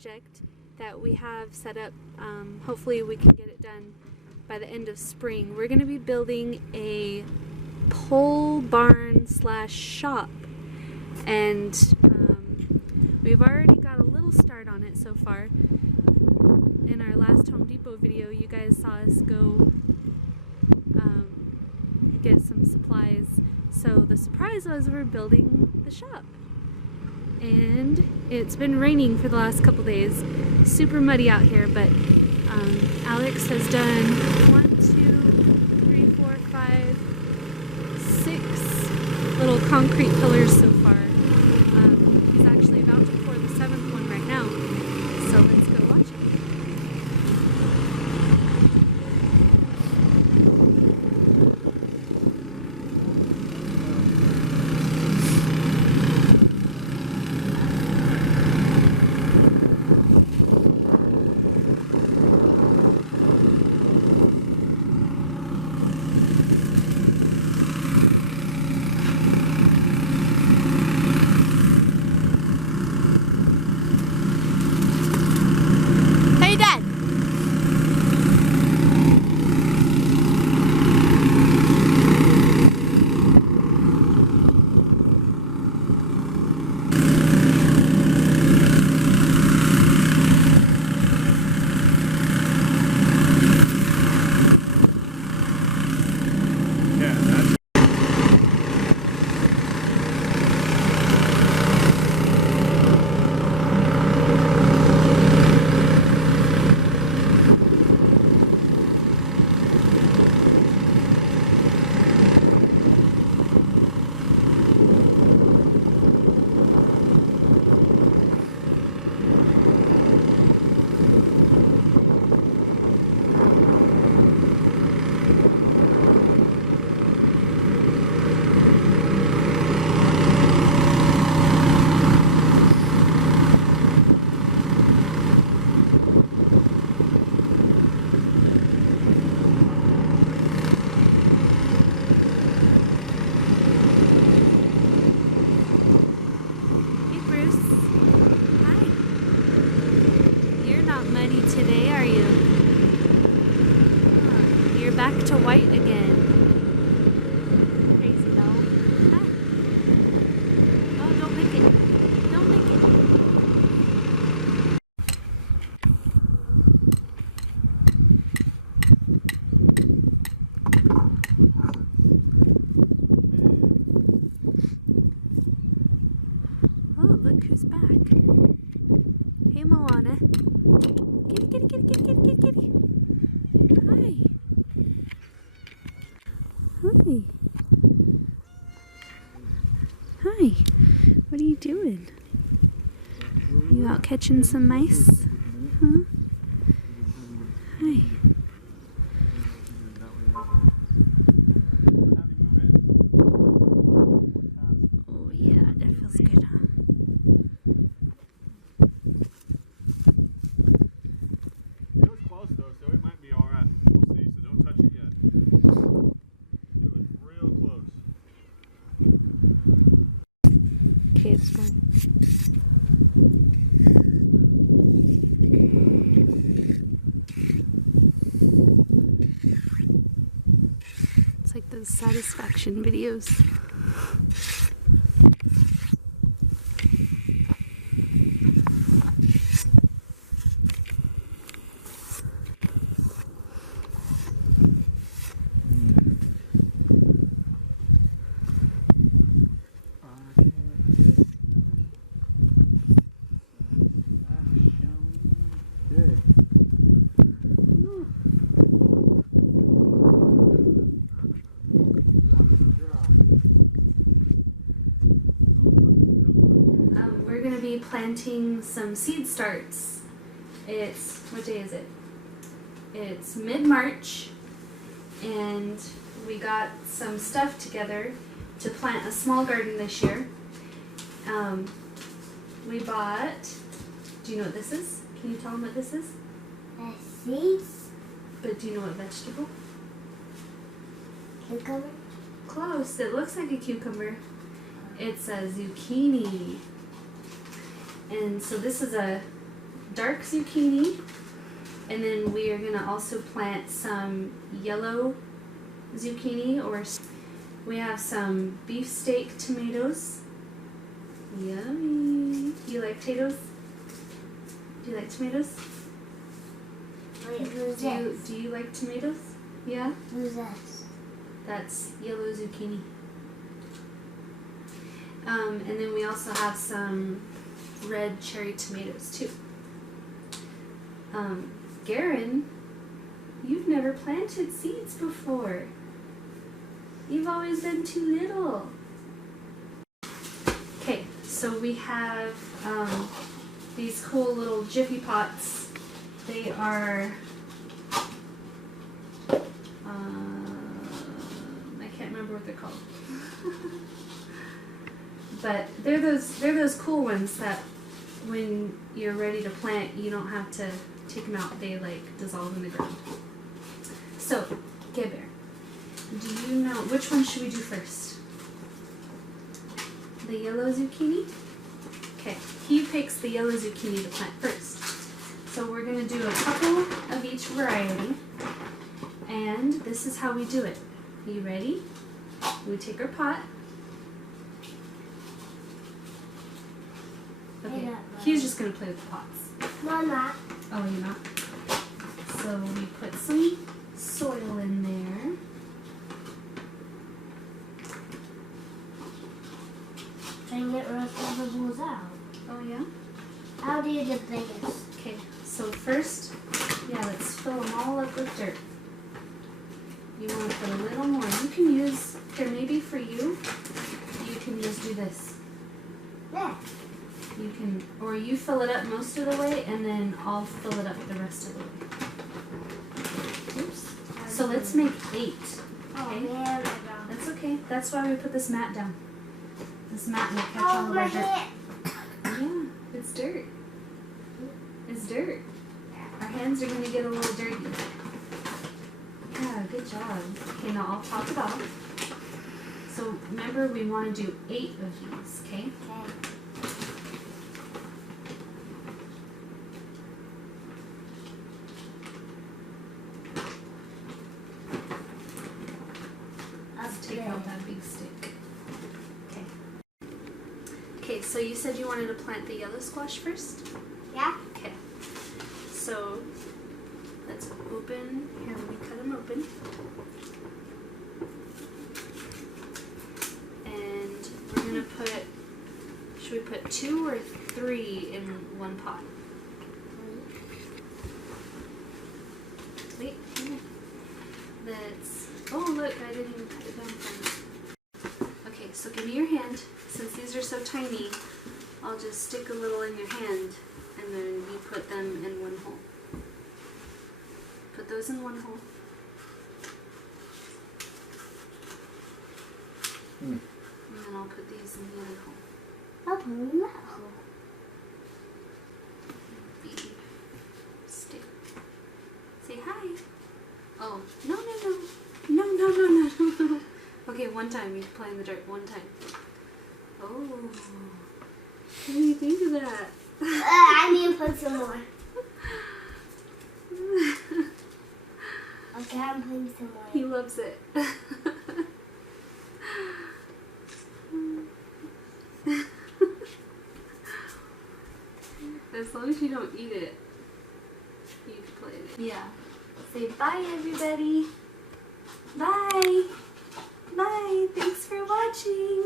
project that we have set up. Hopefully we can get it done by the end of spring. We're going to be building a pole barn slash shop, and we've already got a little start on it so far. In our last Home Depot video, you guys saw us go get some supplies. So the surprise was we're building the shop, and it's been raining for the last couple days. Super muddy out here, but Alex has done 1, 2, 3, 4, 5, 6 little concrete pillars so far. He's actually about to pour the 7th one right now, so let's go watch him. Hi, what are you doing? You out catching some mice? Huh? Hi. Oh yeah, that feels good, huh? It was close though, so it might be alright. We'll see, so don't touch it yet. It was real close. Okay, it's fine. It's like those satisfaction videos. Planting some seed starts. It's, what day is it? It's mid-March, and we got some stuff together to plant a small garden this year. We bought, do you know what this is? Can you tell them what this is? Seeds. But do you know what vegetable? Cucumber. Close. It looks like a cucumber. It's a zucchini. And so this is a dark zucchini, and then we are gonna also plant some yellow zucchini, or we have some beefsteak tomatoes. Yummy. You like potatoes? Do you like tomatoes? Wait, who's Do this? you like tomatoes? Yeah? Who's this? That's yellow zucchini. And then we also have some red cherry tomatoes too. Garen, you've never planted seeds before. You've always been too little. Okay, so we have these cool little Jiffy pots. They are I can't remember what they're called. But they're those cool ones that when you're ready to plant, you don't have to take them out. They like dissolve in the ground. So, Gay Bear, do you know which one should we do first? The yellow zucchini? Okay, he picks the yellow zucchini to plant first. So we're gonna do a couple of each variety, and this is how we do it. Are you ready? We take our pot. Okay, he's just gonna play with the pots. Mama. Oh, you're not? So we put some soil in there. Trying to get rid of the bubbles out. Oh yeah? How do you get the biggest? Okay, so first, yeah, let's fill them all up with dirt. You want to put a little more. You can use, here maybe for you, you can just do this. There. You can, or you fill it up most of the way, and then I'll fill it up the rest of the way. Oops. So let's make 8. Oh, Okay? man, That's okay. That's why we put this mat down. This mat will catch Oh, all of my our dirt. hand. Yeah, it's dirt. It's dirt. Our hands are going to get a little dirty. Yeah, good job. Okay, now I'll top it off. So remember, we want to do 8 of these, okay? Okay. Let's take out that big stick. Okay. Okay, so you said you wanted to plant the yellow squash first? Yeah? Okay. So let's open. Here, let me cut them open. And we're gonna put. Should we put 2 or 3 in one pot? Wait. Hang on. Let's. Oh look! I didn't even cut it down. Okay, so give me your hand. Since these are so tiny, I'll just stick a little in your hand, and then you put them in one hole. Put those in one hole. And then I'll put these in the other hole. I'll put it in that hole. Baby. Stick. Say hi. Oh, no, no, no. No, no, no, no, no. Okay, one time. We play in the dirt. One time. Oh. What do you think of that? I need to put some more. Okay, I'm putting some more. He loves it. As long as you don't eat it, you can play it. Yeah. Say bye, everybody. Bye. Bye. Thanks for watching.